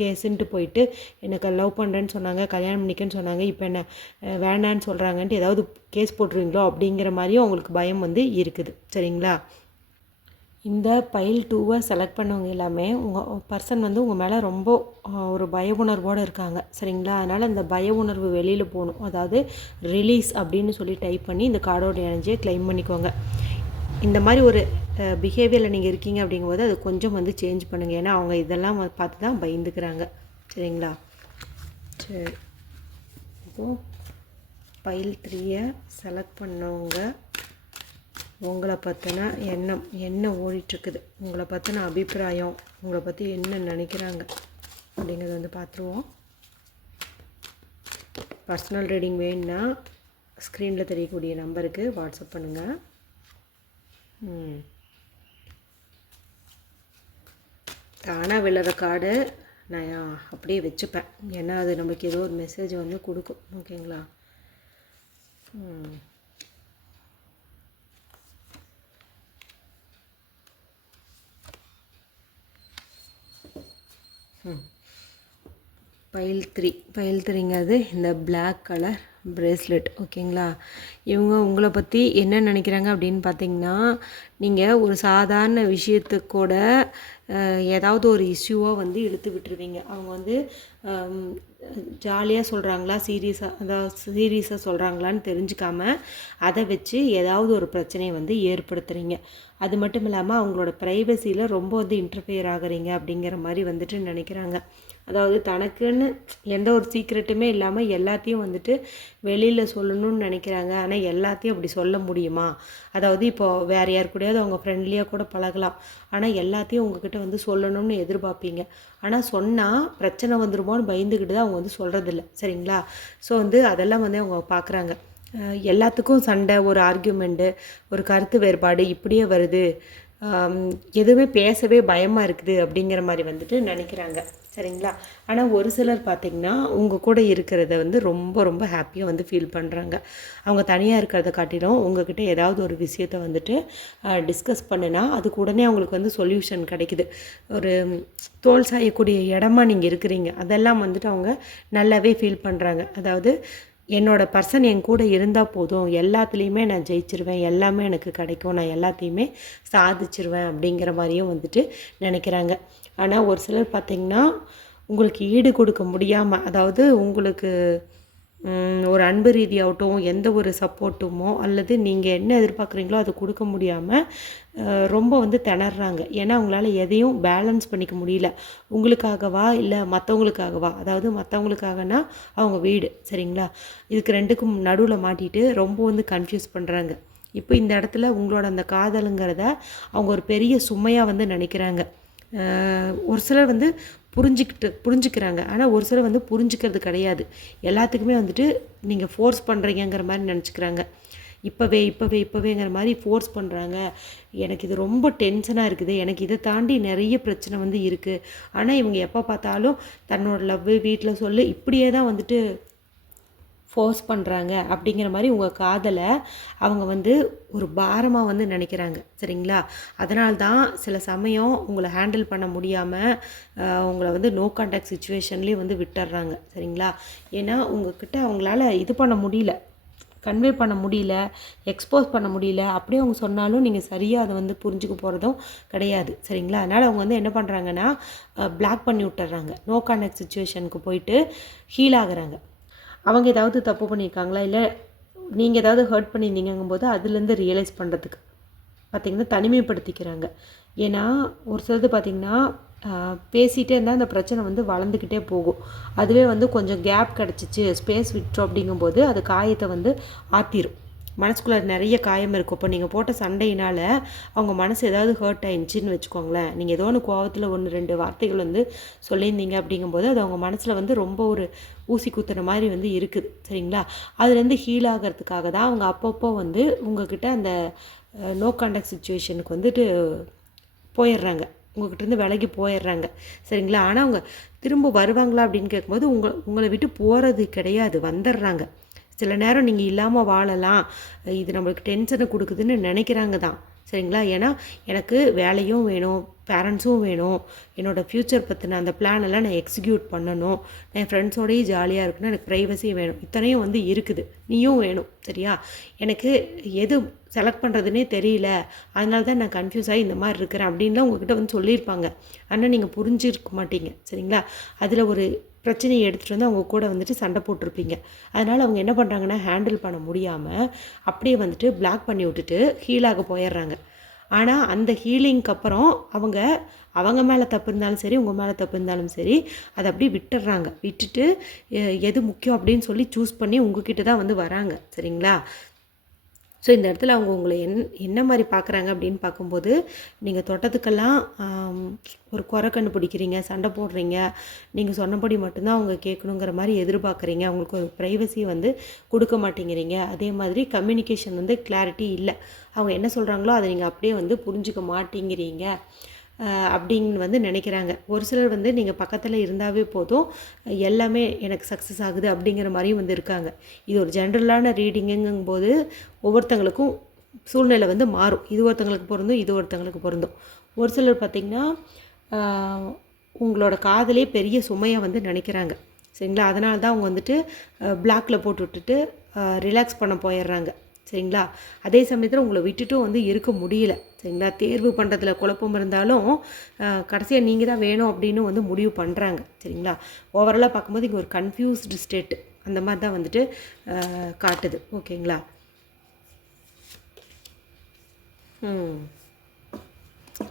கேஸுன்ட்டு போயிட்டு எனக்கு லவ் பண்ணுறேன்னு சொன்னாங்க, கல்யாணம் பண்ணிக்கன்னு சொன்னாங்க, இப்போ என்ன வேணான்னு சொல்கிறாங்கன்ட்டு ஏதாவது கேஸ் போட்டுருவீங்களோ அப்படிங்கிற மாதிரியும் அவங்களுக்கு பயம் வந்து இருக்குது. சரிங்களா? இந்த பைல் 2 செலக்ட் பண்ணவங்க எல்லாமே உங்கள் பர்சன் வந்து உங்கள் மேலே ரொம்ப ஒரு பய உணர்வோடு இருக்காங்க. சரிங்களா? அதனால் இந்த பய உணர்வு வெளியில் போகணும். அதாவது ரிலீஸ் அப்படின்னு சொல்லி டைப் பண்ணி இந்த கார்டோட எனர்ஜியை கிளைம் பண்ணிக்கோங்க. இந்த மாதிரி ஒரு பிஹேவியரில் நீங்கள் இருக்கீங்க அப்படிங்கும்போது அது கொஞ்சம் வந்து சேஞ்ச் பண்ணுங்கள். ஏன்னா அவங்க இதெல்லாம் பார்த்து தான் பயந்துக்கிறாங்க. சரிங்களா? சரி, இப்போது பைல் 3 செலக்ட் பண்ணவங்க உங்களை பற்றின எண்ணம் என்ன ஓடிட்டுருக்குது, உங்களை பற்றின அபிப்பிராயம், உங்களை பற்றி என்ன நினைக்கிறாங்க அப்படிங்கிறத வந்து பார்த்துருவோம். பர்சனல் ரீடிங் வேணுன்னா ஸ்க்ரீனில் தெரியக்கூடிய நம்பருக்கு வாட்ஸ்அப் பண்ணுங்கள். தானாக விழுற கார்டு நான் அப்படியே வச்சுப்பேன். ஏன்னா அது நமக்கு ஏதோ ஒரு மெசேஜ் வந்து கொடுக்கும். ஓகேங்களா? பைல் 3ங்கிறது இந்த பிளாக் கலர் ப்ரேஸ்லெட். ஓகேங்களா? இவங்க உங்களை பற்றி என்ன நினைக்கிறாங்க அப்படின்னு பார்த்தீங்கன்னா, நீங்கள் ஒரு சாதாரண விஷயத்துக்கூட ஏதாவது ஒரு இஷ்யூவாக வந்து இழுத்து விட்டுருவீங்க. அவங்க வந்து ஜாலியாக சொல்கிறாங்களா, சீரியஸாக சொல்கிறாங்களான்னு தெரிஞ்சுக்காமல் அதை வச்சு ஏதாவது ஒரு பிரச்சனையை வந்து ஏற்படுத்துகிறீங்க. அது மட்டும் இல்லாமல் அவங்களோட ப்ரைவசியில் ரொம்ப வந்து இன்டர்ஃபியர் ஆகுறீங்க அப்படிங்கிற மாதிரி வந்துட்டு நினைக்கிறாங்க. அதாவது தனக்குன்னு எந்த ஒரு சீக்ரெட்டுமே இல்லாமல் எல்லாத்தையும் வந்துட்டு வெளியில் சொல்லணும்னு நினைக்கிறாங்க. ஆனால் எல்லாத்தையும் அப்படி சொல்ல முடியுமா? அதாவது இப்போது வேறு யார் கூடயாவது அவங்க ஃப்ரெண்ட்லியாக கூட பழகலாம். ஆனால் எல்லாத்தையும் உங்ககிட்ட வந்து சொல்லணும்னு எதிர்பார்ப்பீங்க. ஆனால் சொன்னால் பிரச்சனை வந்துருமோன்னு பயந்துக்கிட்டு தான் அவங்க வந்து சொல்கிறதில்ல. சரிங்களா? ஸோ வந்து அதெல்லாம் வந்து அவங்க பார்க்குறாங்க. எல்லாத்துக்கும் சண்டை, ஒரு ஆர்கியூமெண்ட்டு, ஒரு கருத்து வேறுபாடு இப்படியே வருது, எதுவுமே பேசவே பயமாக இருக்குது அப்படிங்கிற மாதிரி வந்துட்டு நினைக்கிறாங்க. சரிங்களா? ஆனால் ஒரு சிலர் பார்த்திங்கன்னா உங்கள் கூட இருக்கிறத வந்து ரொம்ப ரொம்ப ஹாப்பியாக வந்து ஃபீல் பண்ணுறாங்க. அவங்க தனியாக இருக்கிறத காட்டிலும் உங்ககிட்ட ஏதாவது ஒரு விஷயத்த வந்துட்டு டிஸ்கஸ் பண்ணுனா அதுக்கு உடனே அவங்களுக்கு வந்து சொல்யூஷன் கிடைக்குது. ஒரு தோல் சாயக்கூடிய இடமா நீங்கள் இருக்கிறீங்க. அதெல்லாம் வந்துட்டு அவங்க நல்லாவே ஃபீல் பண்ணுறாங்க. அதாவது என்னோடய பர்சன் என் கூட இருந்தால் போதும், எல்லாத்துலேயுமே நான் ஜெயிச்சிருவேன், எல்லாமே எனக்கு கிடைக்கும், நான் எல்லாத்தையுமே சாதிச்சிருவேன் அப்படிங்கிற மாதிரியும் வந்துட்டு நினைக்கிறாங்க. ஆனால் ஒரு சிலர் பார்த்திங்கன்னா உங்களுக்கு ஈடு கொடுக்க முடியாமல், அதாவது உங்களுக்கு ஒரு அன்பு ரீதியாகட்டும் எந்த ஒரு சப்போர்ட்டுமோ அல்லது நீங்கள் என்ன எதிர்பார்க்குறீங்களோ அதை கொடுக்க முடியாமல் ரொம்ப வந்து திணறாங்க. ஏன்னா அவங்களால எதையும் பேலன்ஸ் பண்ணிக்க முடியல. உங்களுக்காகவா இல்லை மற்றவங்களுக்காகவா? அதாவது மற்றவங்களுக்காகனா அவங்க வீடு. சரிங்களா? இதுக்கு ரெண்டுக்கும் நடுவில் மாட்டிட்டு ரொம்ப வந்து கன்ஃபியூஸ் பண்ணுறாங்க. இப்போ இந்த இடத்துல உங்களோட அந்த காதலுங்கிறத அவங்க ஒரு பெரிய சுமையாக வந்து நினைக்கிறாங்க. ஒரு சிலர் வந்து புரிஞ்சுக்கிறாங்க. ஆனால் ஒரு சிலர் வந்து புரிஞ்சுக்கிறது கிடையாது. எல்லாத்துக்குமே வந்துட்டு நீங்கள் ஃபோர்ஸ் பண்ணுறீங்கிற மாதிரி நினச்சிக்கிறாங்க. இப்போவேங்கிற மாதிரி ஃபோர்ஸ் பண்ணுறாங்க. எனக்கு இது ரொம்ப டென்ஷனாக இருக்குது, எனக்கு இதை தாண்டி நிறைய பிரச்சனை வந்து இருக்குது. ஆனால் இவங்க எப்போ பார்த்தாலும் தன்னோட லவ் வீட்டில் சொல்லு இப்படியே தான் வந்துட்டு ஃபோர்ஸ் பண்ணுறாங்க அப்படிங்கிற மாதிரி உங்கள் காதலை அவங்க வந்து ஒரு பாரமாக வந்து நினைக்கிறாங்க. சரிங்களா? அதனால தான் சில சமயம் உங்களை ஹேண்டில் பண்ண முடியாமல் உங்களை வந்து நோ கான்டாக்ட் சுச்சுவேஷன்லேயே வந்து விட்டுடுறாங்க. சரிங்களா? ஏன்னா உங்ககிட்ட அவங்களால இது பண்ண முடியல, கன்வே பண்ண முடியல, எக்ஸ்போஸ் பண்ண முடியல. அப்படியே அவங்க சொன்னாலும் நீங்கள் சரியாக அதை வந்து புரிஞ்சுக்க போகிறதும் கிடையாது. சரிங்களா? அதனால் அவங்க வந்து என்ன பண்ணுறாங்கன்னா பிளாக் பண்ணி விட்டுறாங்க. நோ கான்டாக்ட் சுச்சுவேஷனுக்கு போயிட்டு ஹீல் ஆகுறாங்க. அவங்க ஏதாவது தப்பு பண்ணியிருக்காங்களா, இல்லை நீங்கள் ஏதாவது ஹர்ட் பண்ணியிருந்தீங்கும்போது அதுலேருந்து ரியலைஸ் பண்ணுறதுக்கு பார்த்திங்கன்னா தனிமைப்படுத்திக்கிறாங்க. ஏன்னா ஒரு சிலது பார்த்திங்கன்னா பேசிகிட்டே இருந்தால் அந்த பிரச்சனை வந்து வளர்ந்துக்கிட்டே போகும். அதுவே வந்து கொஞ்சம் கேப் கிடச்சிச்சு, ஸ்பேஸ் விட்டோம் அப்படிங்கும்போது அது காயத்தை வந்து ஆற்றிடும். மனசுக்குள்ளே நிறைய காயம் இருக்கும். இப்போ நீங்கள் போட்ட சண்டையினால் அவங்க மனசு ஏதாவது ஹர்ட் ஆயிடுச்சின்னு வச்சுக்கோங்களேன். நீங்கள் ஏதோ ஒன்று கோவத்தில் 1-2 வார்த்தைகள் வந்து சொல்லியிருந்தீங்க அப்படிங்கும்போது அது அவங்க மனசில் வந்து ரொம்ப ஒரு ஊசி குத்துற மாதிரி வந்து இருக்குது. சரிங்களா? அதுலேருந்து ஹீல் ஆகிறதுக்காக தான் அவங்க அப்பப்போ வந்து உங்ககிட்ட அந்த நோ கான்டாக்ட் சுச்சுவேஷனுக்கு வந்துட்டு போயிடுறாங்க, உங்கள்கிட்டருந்து விலகி போயிடுறாங்க. சரிங்களா? ஆனால் அவங்க திரும்ப வருவாங்களா அப்படின்னு கேட்கும்போது உங்களை விட்டு போகிறது கிடையாது, வந்துடுறாங்க. சில நேரம் நீங்கள் இல்லாமல் வாழலாம், இது நம்மளுக்கு டென்ஷனை கொடுக்குதுன்னு நினைக்கிறாங்க தான். சரிங்களா? ஏன்னா எனக்கு வேலையும் வேணும், பேரண்ட்ஸும் வேணும், என்னோடய ஃப்யூச்சர் பற்றின அந்த பிளானெல்லாம் நான் எக்ஸிக்யூட் பண்ணணும், என் ஃப்ரெண்ட்ஸோடையும் ஜாலியாக இருக்கணும், எனக்கு ப்ரைவசியும் வேணும், இத்தனையும் வந்து இருக்குது, நீயும் வேணும். சரியா? எனக்கு எது செலக்ட் பண்ணுறதுனே தெரியல, அதனால தான் நான் கன்ஃபியூஸ் ஆகி இந்த மாதிரி இருக்கிறேன் அப்படின்லாம் உங்கள்கிட்ட வந்து சொல்லியிருப்பாங்க. ஆனால் நீங்கள் புரிஞ்சிருக்க மாட்டீங்க. சரிங்களா? அதில் ஒரு பிரச்சனையை எடுத்துகிட்டு வந்து அவங்க கூட வந்துட்டு சண்டை போட்டிருப்பீங்க. அதனால் அவங்க என்ன பண்ணுறாங்கன்னா ஹேண்டில் பண்ண முடியாமல் அப்படியே வந்துட்டு பிளாக் பண்ணி விட்டுட்டு ஹீலாக போயிடுறாங்க. ஆனால் அந்த ஹீலிங்க்கு அப்புறம் அவங்க மேலே தப்பு இருந்தாலும் சரி, உங்கள் மேலே தப்பு இருந்தாலும் சரி, அதை அப்படியே விட்டுடுறாங்க. விட்டுட்டு எது முக்கியம் அப்படின்னு சொல்லி சூஸ் பண்ணி உங்ககிட்ட தான் வந்து வராங்க. சரிங்களா? ஸோ இந்த இடத்துல அவங்க உங்களை என்ன மாதிரி பார்க்குறாங்க அப்படின்னு பார்க்கும்போது, நீங்கள் தொட்டதுக்கெல்லாம் ஒரு குறை கண்டுபிடிக்கிறீங்க, சண்டை போடுறீங்க, நீங்கள் சொன்னபடி மட்டும்தான் அவங்க கேட்கணுங்கிற மாதிரி எதிர்பார்க்குறீங்க, அவங்களுக்கு ஒரு ப்ரைவசி வந்து கொடுக்க மாட்டேங்கிறீங்க. அதே மாதிரி கம்யூனிகேஷன் வந்து கிளாரிட்டி இல்லை, அவங்க என்ன சொல்கிறாங்களோ அதை நீங்கள் அப்படியே வந்து புரிஞ்சுக்க மாட்டேங்கிறீங்க அப்படின்னு வந்து நினைக்கிறாங்க. ஒரு சிலர் வந்து நீங்கள் பக்கத்தில் இருந்தாவே போதும், எல்லாமே எனக்கு சக்ஸஸ் ஆகுது அப்படிங்கிற மாதிரியும் வந்து இருக்காங்க. இது ஒரு ஜென்ரலான ரீடிங்குங்கும்போது ஒவ்வொருத்தங்களுக்கும் சூழ்நிலை வந்து மாறும். இது ஒருத்தங்களுக்கு பொருந்தும், இது ஒருத்தங்களுக்கு பொருந்தும். ஒரு சிலர் பார்த்திங்கன்னா உங்களோட காதலே பெரிய சுமையாக வந்து நினைக்கிறாங்க. சரிங்களா? அதனால தான் அவங்க வந்துட்டு பிளாக்கில் போட்டு விட்டுட்டு ரிலாக்ஸ் பண்ண போயிடுறாங்க. சரிங்களா? அதே சமயத்தில் உங்களை விட்டுட்டும் வந்து இருக்க முடியல. சரிங்களா? தேர்வு பண்ணுறதுல குழப்பம் இருந்தாலும் கடைசியாக நீங்கள் தான் வேணும் அப்படின்னு வந்து முடிவு பண்ணுறாங்க. சரிங்களா? ஓவராலாக பார்க்கும்போது இங்கே ஒரு கன்ஃபியூஸ்டு ஸ்டேட்டு அந்த மாதிரி தான் வந்துட்டு காட்டுது. ஓகேங்களா?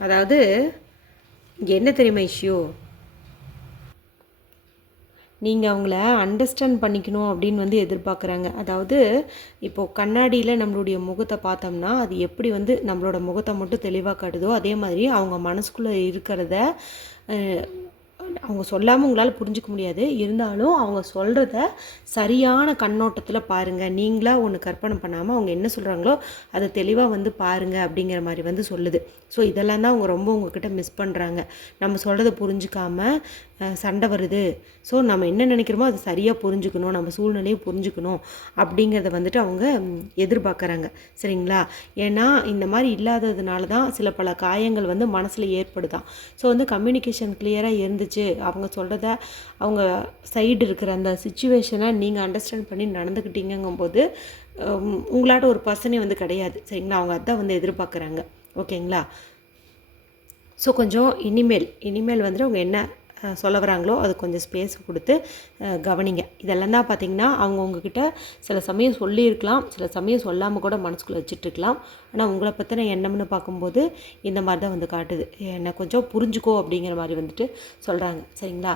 அதாவது இங்கே என்ன தெரியுமா இஷ்யூ, நீங்கள் அவங்கள அண்டர்ஸ்டாண்ட் பண்ணிக்கணும் அப்படின்னு வந்து எதிர்பார்க்குறாங்க. அதாவது இப்போது கண்ணாடியில் நம்மளுடைய முகத்தை பார்த்தோம்னா அது எப்படி வந்து நம்மளோட முகத்தை மட்டும் தெளிவாக காட்டுதோ, அதே மாதிரி அவங்க மனசுக்குள்ளே இருக்கிறத அவங்க சொல்லாமல் உங்களால் புரிஞ்சிக்க முடியாது. இருந்தாலும் அவங்க சொல்கிறத சரியான கண்ணோட்டத்தில் பாருங்கள். நீங்களாக ஒன்று கற்பனை பண்ணாமல் அவங்க என்ன சொல்கிறாங்களோ அதை தெளிவாக வந்து பாருங்கள் அப்படிங்கிற மாதிரி வந்து சொல்லுது. ஸோ இதெல்லாம் தான் அவங்க ரொம்ப உங்ககிட்ட மிஸ் பண்ணுறாங்க. நம்ம சொல்கிறத புரிஞ்சிக்காமல் சண்டை வருது, ஸோ நம்ம என்ன நினைக்கிறோமோ அதை சரியாக புரிஞ்சுக்கணும், நம்ம சூழ்நிலையை புரிஞ்சுக்கணும் அப்படிங்கிறத வந்துட்டு அவங்க எதிர்பார்க்குறாங்க. சரிங்களா? ஏன்னா இந்த மாதிரி இல்லாததுனால தான் சில பல காயங்கள் வந்து மனசில் ஏற்படுதான். ஸோ வந்து கம்யூனிகேஷன் கிளியராக இருந்துச்சு, அவங்க சொல்கிறத அவங்க சைடு இருக்கிற அந்த சுச்சுவேஷனை நீங்கள் அண்டர்ஸ்டாண்ட் பண்ணி நடந்துக்கிட்டீங்கும்போது உங்களாட்ட ஒரு பர்சனே வந்து கிடையாது. சரிங்களா? அவங்க அதான் வந்து எதிர்பார்க்குறாங்க. ஓகேங்களா? ஸோ கொஞ்சம் இனிமேல் வந்துட்டு அவங்க என்ன சொல்ல வராங்களோ அது கொஞ்சம் ஸ்பேஸ் கொடுத்து கவனிங்க. இதெல்லாம் தான் பார்த்திங்கன்னா அவங்க உங்ககிட்ட சில சமயம் சொல்லியிருக்கலாம், சில சமயம் சொல்லாமல் கூட மனசுக்குள்ளே வச்சுட்ருக்கலாம். ஆனால் உங்களை பற்றின எண்ணம்னு பார்க்கும்போது இந்த மாதிரி தான் வந்து காட்டுது. என்னை கொஞ்சம் புரிஞ்சுக்கோ அப்படிங்கிற மாதிரி வந்துட்டு சொல்கிறாங்க. சரிங்களா?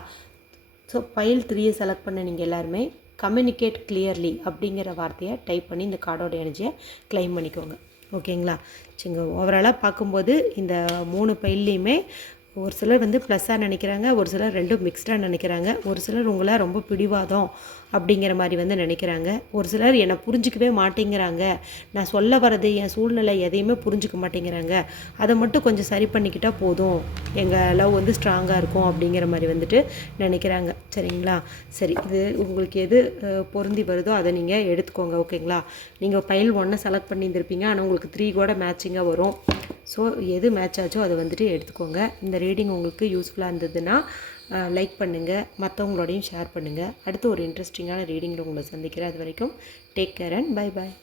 ஸோ ஃபைல் 3 செலக்ட் பண்ண நீங்கள் எல்லாருமே கம்யூனிகேட் கிளியர்லி அப்படிங்கிற வார்த்தையை டைப் பண்ணி இந்த கார்டோட எனர்ஜியை கிளைம் பண்ணிக்கோங்க. ஓகேங்களா? சரிங்க. ஓவராலாக பார்க்கும்போது இந்த 3 ஃபைல்லையுமே ஒரு சிலர் வந்து ப்ளஸ்ஸாக நினைக்கிறாங்க, ஒரு சிலர் ரெண்டும் மிக்ஸ்டாக நினைக்கிறாங்க, ஒரு சிலர் உங்களை ரொம்ப பிடிவாதம் அப்படிங்கிற மாதிரி வந்து நினைக்கிறாங்க, ஒரு சிலர் என்னை புரிஞ்சிக்கவே மாட்டேங்கிறாங்க, நான் சொல்ல வர்றது என் சூழ்நிலை எதையுமே புரிஞ்சிக்க மாட்டேங்கிறாங்க, அதை மட்டும் கொஞ்சம் சரி பண்ணிக்கிட்டால் போதும், எங்கள் லவ் வந்து ஸ்ட்ராங்காக இருக்கும் அப்படிங்கிற மாதிரி வந்துட்டு நினைக்கிறாங்க. சரிங்களா? சரி, இது உங்களுக்கு எது பொருந்தி வருதோ அதை நீங்கள் எடுத்துக்கோங்க. ஓகேங்களா? நீங்கள் பைல் 1 செலக்ட் பண்ணியிருந்திருப்பீங்க, ஆனால் உங்களுக்கு 3 கூட மேட்சிங்காக வரும். ஸோ எது மேட்ச் ஆச்சோ அதை வந்துட்டு எடுத்துக்கோங்க. இந்த ரீடிங் உங்களுக்கு யூஸ்ஃபுல்லாக இருந்ததுன்னா லைக் பண்ணுங்கள், மற்றவங்களோடையும் ஷேர் பண்ணுங்கள். அடுத்து ஒரு இன்ட்ரெஸ்டிங்கான ரீடிங்கில் உங்களை சந்திக்கிறேன். அது வரைக்கும் take care and bye bye.